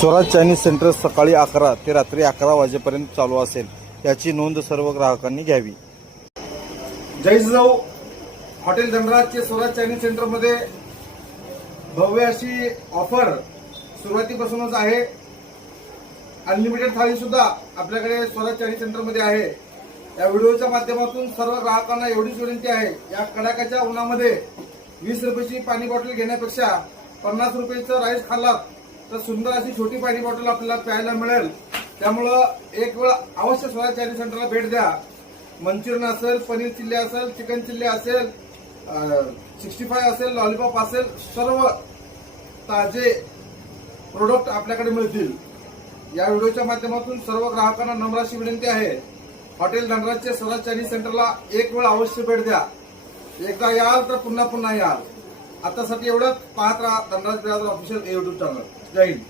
Swaraj Chinese centre सकाळी 11 ते रात्री 11 वाजेपर्यंत चालू असेल, याची नोंद सर्व ग्राहकांनी घ्यावी। जय जिजाऊ हॉटेल धनराजचे स्वराज चायनीज सेंटरमध्ये भव्य अशी ऑफर सुरुवातीपासूनच आहे। अनलिमिटेड थाळी सुद्धा आपल्याकडे स्वराज चायनीज सेंटरमध्ये आहे। या व्हिडिओच्या माध्यमातून सर्व ग्राहकांना एवढीच विनंती आहे, या कडाक्याच्या उन्हामध्ये 20 रुपयाची पाणी बॉटल घेण्यापेक्षा 50 रुपयाचं राईस खाल्लात तर सुंदर अशी छोटी पाणी बॉटल आपल्याला प्यायला मिळेल। त्यामुळं एक वेळ अवश्य स्वराज चायनीज सेंटरला भेट द्या। मंचुरियन असेल, पनीर चिल्ली असेल, चिकन चिल्ली असेल, 65 असेल, लॉलीपॉप असेल, सर्व ताजे प्रोडक्ट आपल्याकडे मिळतील। या व्हिडिओच्या माध्यमातून सर्व ग्राहकांना नम्र अशी विनंती आहे, हॉटेल धनराजचे स्वराज चायनीज सेंटरला एक वेळ अवश्य भेट द्या। एकदा याल तर पुन्हा पुन्हा याल। आतासाठी एवढंच, पाहत राहा धनराज बिरादर ऑफिशियल यूट्यूब चॅनल। जय हिंद।